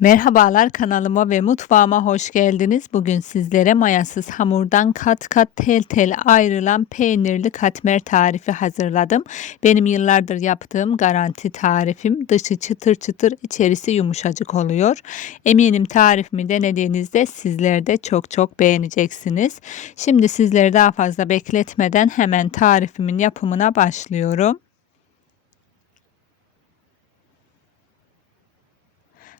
Merhabalar kanalıma ve mutfağıma hoş geldiniz. Bugün sizlere mayasız hamurdan kat kat tel tel ayrılan peynirli katmer tarifi hazırladım. Benim yıllardır yaptığım garanti tarifim. Dışı çıtır çıtır, içerisi yumuşacık oluyor. Eminim tarifimi denediğinizde sizler de çok çok beğeneceksiniz. Şimdi sizleri daha fazla bekletmeden hemen tarifimin yapımına başlıyorum.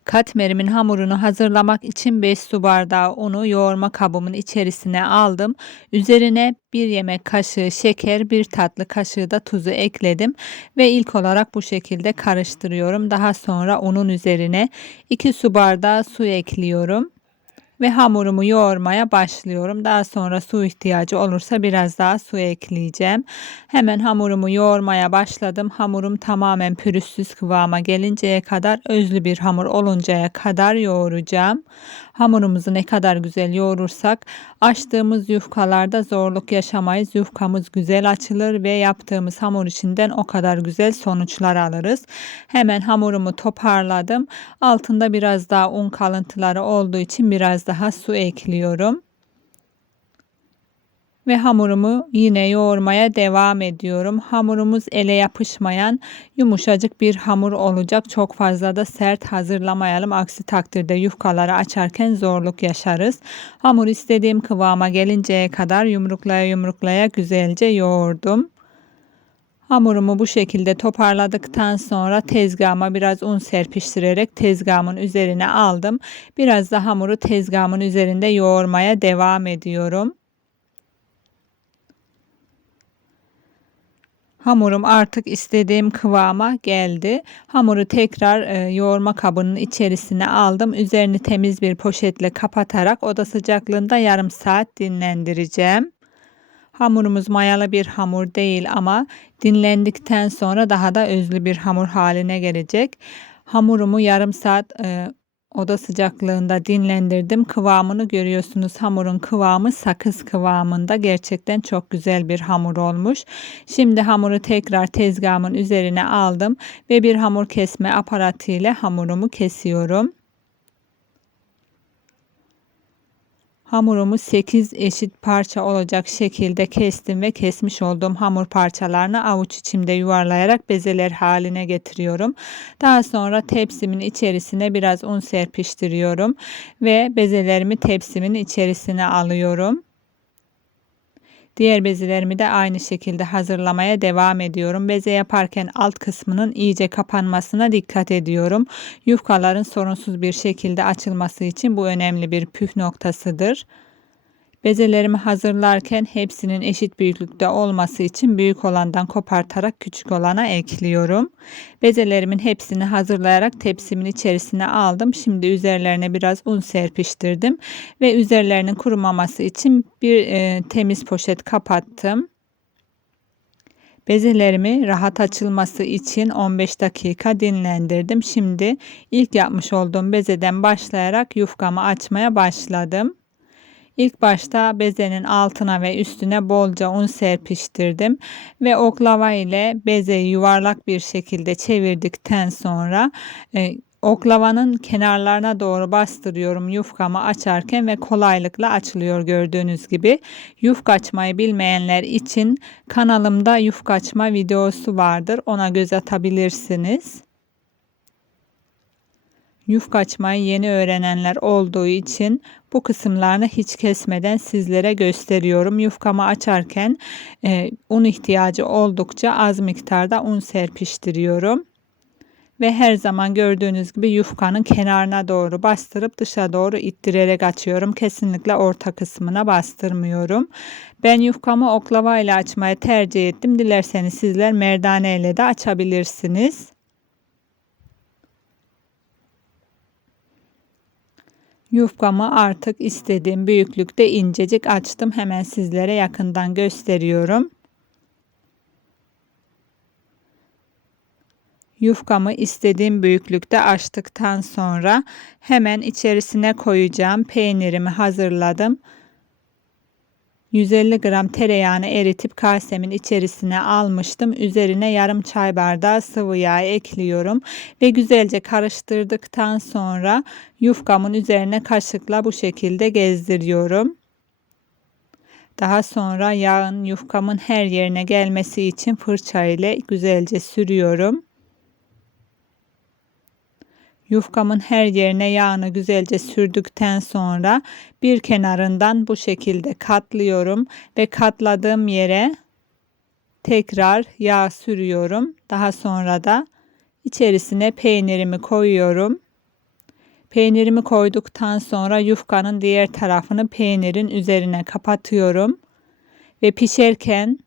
Katmerimin hamurunu hazırlamak için 5 su bardağı unu yoğurma kabımın içerisine aldım. Üzerine 1 yemek kaşığı şeker, 1 tatlı kaşığı da tuzu ekledim ve ilk olarak bu şekilde karıştırıyorum. Daha sonra unun üzerine 2 su bardağı su ekliyorum ve hamurumu yoğurmaya başlıyorum. Daha sonra su ihtiyacı olursa biraz daha su ekleyeceğim. Hemen hamurumu yoğurmaya başladım. Hamurum tamamen pürüzsüz kıvama gelinceye kadar özlü bir hamur oluncaya kadar yoğuracağım. Hamurumuzu ne kadar güzel yoğurursak açtığımız yufkalarda zorluk yaşamayız. Yufkamız güzel açılır ve yaptığımız hamur içinden o kadar güzel sonuçlar alırız. Hemen hamurumu toparladım. Altında biraz daha un kalıntıları olduğu için biraz daha su ekliyorum ve hamurumu yine yoğurmaya devam ediyorum. Hamurumuz ele yapışmayan yumuşacık bir hamur olacak. Çok fazla da sert hazırlamayalım. Aksi takdirde yufkaları açarken zorluk yaşarız. Hamur istediğim kıvama gelinceye kadar yumruklaya yumruklaya güzelce yoğurdum. Hamurumu bu şekilde toparladıktan sonra tezgahıma biraz un serpiştirerek tezgahımın üzerine aldım. Biraz da hamuru tezgahımın üzerinde yoğurmaya devam ediyorum. Hamurum artık istediğim kıvama geldi. Hamuru tekrar e, yoğurma kabının içerisine aldım. Üzerini temiz bir poşetle kapatarak oda sıcaklığında yarım saat dinlendireceğim. Hamurumuz mayalı bir hamur değil ama dinlendikten sonra daha da özlü bir hamur haline gelecek. Hamurumu yarım saat e, oda sıcaklığında dinlendirdim. Kıvamını görüyorsunuz. Hamurun kıvamı sakız kıvamında. Gerçekten çok güzel bir hamur olmuş. Şimdi hamuru tekrar tezgahımın üzerine aldım ve bir hamur kesme aparatı ile hamurumu kesiyorum. Hamurumu 8 eşit parça olacak şekilde kestim ve kesmiş olduğum hamur parçalarını avuç içimde yuvarlayarak bezeler haline getiriyorum. Daha sonra tepsimin içerisine biraz un serpiştiriyorum ve bezelerimi tepsimin içerisine alıyorum. Diğer bezelerimi de aynı şekilde hazırlamaya devam ediyorum. Beze yaparken alt kısmının iyice kapanmasına dikkat ediyorum. Yufkaların sorunsuz bir şekilde açılması için bu önemli bir püf noktasıdır. Bezelerimi hazırlarken hepsinin eşit büyüklükte olması için büyük olandan kopartarak küçük olana ekliyorum. Bezelerimin hepsini hazırlayarak tepsimin içerisine aldım. Şimdi üzerlerine biraz un serpiştirdim ve üzerlerinin kurumaması için bir e, temiz poşet kapattım. Bezelerimi rahat açılması için 15 dakika dinlendirdim. Şimdi ilk yapmış olduğum bezeden başlayarak yufkamı açmaya başladım. İlk başta bezenin altına ve üstüne bolca un serpiştirdim ve oklava ile bezeyi yuvarlak bir şekilde çevirdikten sonra e, oklavanın kenarlarına doğru bastırıyorum yufkamı açarken ve kolaylıkla açılıyor gördüğünüz gibi. Yufka açmayı bilmeyenler için kanalımda yufka açma videosu vardır. Ona göz atabilirsiniz. Yufka açmayı yeni öğrenenler olduğu için bu kısımlarını hiç kesmeden sizlere gösteriyorum. Yufkamı açarken e, un ihtiyacı oldukça az miktarda un serpiştiriyorum. Ve her zaman gördüğünüz gibi yufkanın kenarına doğru bastırıp dışa doğru ittirerek açıyorum. Kesinlikle orta kısmına bastırmıyorum. Ben yufkamı oklava ile açmayı tercih ettim. Dilerseniz sizler merdane ile de açabilirsiniz. Yufkamı artık istediğim büyüklükte incecik açtım. Hemen sizlere yakından gösteriyorum. Yufkamı istediğim büyüklükte açtıktan sonra hemen içerisine koyacağım peynirimi hazırladım. 150 gram tereyağını eritip kasemin içerisine almıştım. Üzerine yarım çay bardağı sıvı yağ ekliyorum ve güzelce karıştırdıktan sonra yufkamın üzerine kaşıkla bu şekilde gezdiriyorum. Daha sonra yağın yufkamın her yerine gelmesi için fırça ile güzelce sürüyorum. Yufkamın her yerine yağını güzelce sürdükten sonra bir kenarından bu şekilde katlıyorum ve katladığım yere tekrar yağ sürüyorum. Daha sonra da içerisine peynirimi koyuyorum. Peynirimi koyduktan sonra yufkanın diğer tarafını peynirin üzerine kapatıyorum ve pişerken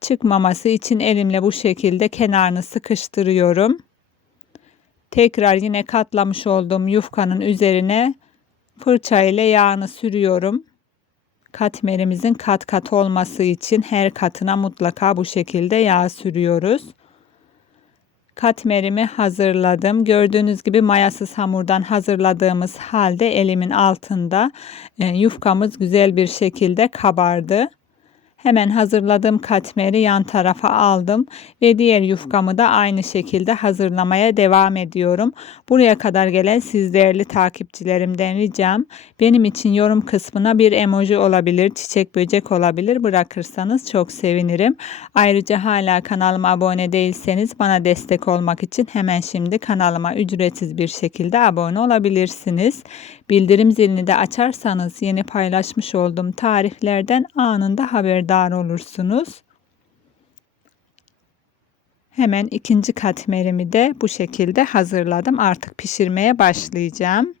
çıkmaması için elimle bu şekilde kenarını sıkıştırıyorum. Tekrar yine katlamış olduğum yufkanın üzerine fırça ile yağını sürüyorum. Katmerimizin kat kat olması için her katına mutlaka bu şekilde yağ sürüyoruz. Katmerimi hazırladım. Gördüğünüz gibi mayasız hamurdan hazırladığımız halde elimin altında e, yufkamız güzel bir şekilde kabardı. Hemen hazırladığım katmeri yan tarafa aldım ve diğer yufkamı da aynı şekilde hazırlamaya devam ediyorum. Buraya kadar gelen siz değerli takipçilerimden ricam benim için yorum kısmına bir emoji olabilir, çiçek böcek olabilir bırakırsanız çok sevinirim. Ayrıca hala kanalıma abone değilseniz bana destek olmak için hemen şimdi kanalıma ücretsiz bir şekilde abone olabilirsiniz. Bildirim zilini de açarsanız yeni paylaşmış olduğum tariflerden anında haberdar olursunuz. Hemen ikinci katmerimi de bu şekilde hazırladım. Artık pişirmeye başlayacağım.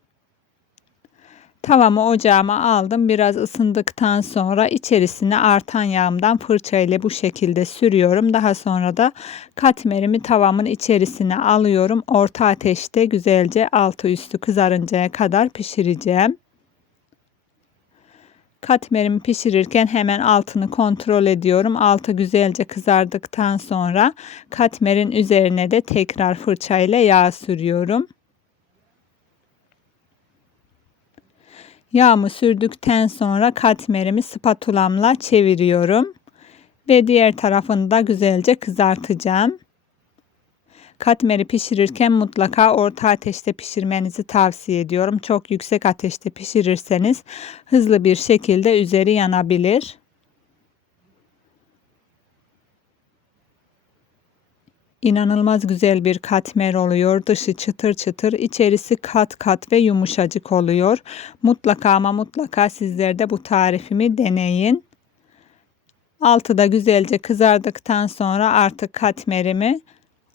Tavamı ocağıma aldım. Biraz ısındıktan sonra içerisine artan yağımdan fırça ile bu şekilde sürüyorum. Daha sonra da katmerimi tavamın içerisine alıyorum. Orta ateşte güzelce altı üstü kızarıncaya kadar pişireceğim. Katmerimi pişirirken hemen altını kontrol ediyorum. Altı güzelce kızardıktan sonra katmerin üzerine de tekrar fırça ile yağ sürüyorum. Yağımı sürdükten sonra katmerimi spatulamla çeviriyorum. Ve diğer tarafını da güzelce kızartacağım. Katmeri pişirirken mutlaka orta ateşte pişirmenizi tavsiye ediyorum. Çok yüksek ateşte pişirirseniz hızlı bir şekilde üzeri yanabilir. İnanılmaz güzel bir katmer oluyor. Dışı çıtır çıtır, içerisi kat kat ve yumuşacık oluyor. Mutlaka ama mutlaka sizler de bu tarifimi deneyin. Altı da güzelce kızardıktan sonra artık katmerimi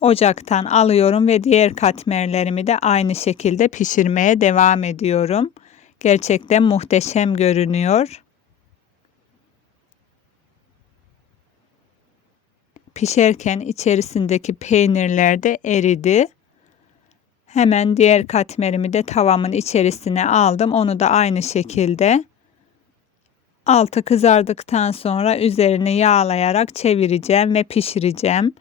ocaktan alıyorum ve diğer katmerlerimi de aynı şekilde pişirmeye devam ediyorum. Gerçekten muhteşem görünüyor. Pişerken içerisindeki peynirler de eridi. Hemen diğer katmerimi de tavamın içerisine aldım. Onu da aynı şekilde altı kızardıktan sonra üzerini yağlayarak çevireceğim ve pişireceğim.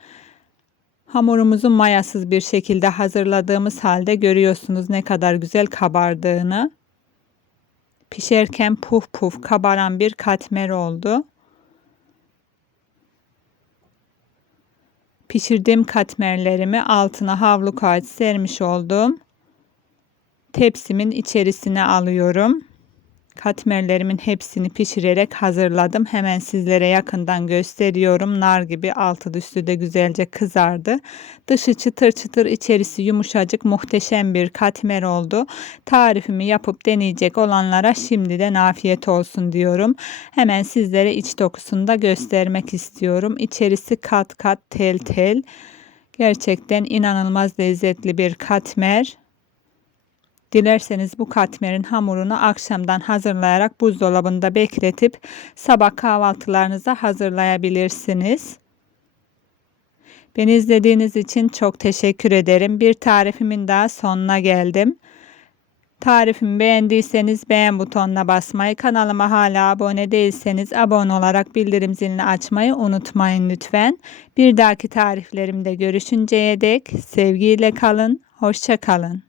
Hamurumuzu mayasız bir şekilde hazırladığımız halde görüyorsunuz ne kadar güzel kabardığını. Pişerken puf puf kabaran bir katmer oldu. Pişirdiğim katmerlerimi altına havlu kağıt sermiş oldum. Tepsimin içerisine alıyorum. Katmerlerimin hepsini pişirerek hazırladım. Hemen sizlere yakından gösteriyorum. Nar gibi altı üstü de güzelce kızardı. Dışı çıtır çıtır içerisi yumuşacık muhteşem bir katmer oldu. Tarifimi yapıp deneyecek olanlara şimdiden afiyet olsun diyorum. Hemen sizlere iç dokusunu da göstermek istiyorum. İçerisi kat kat tel tel. Gerçekten inanılmaz lezzetli bir katmer. Dilerseniz bu katmerin hamurunu akşamdan hazırlayarak buzdolabında bekletip sabah kahvaltılarınıza hazırlayabilirsiniz. Beni izlediğiniz için çok teşekkür ederim. Bir tarifimin daha sonuna geldim. Tarifimi beğendiyseniz beğen butonuna basmayı, kanalıma hala abone değilseniz abone olarak bildirim zilini açmayı unutmayın lütfen. Bir dahaki tariflerimde görüşünceye dek sevgiyle kalın, hoşça kalın.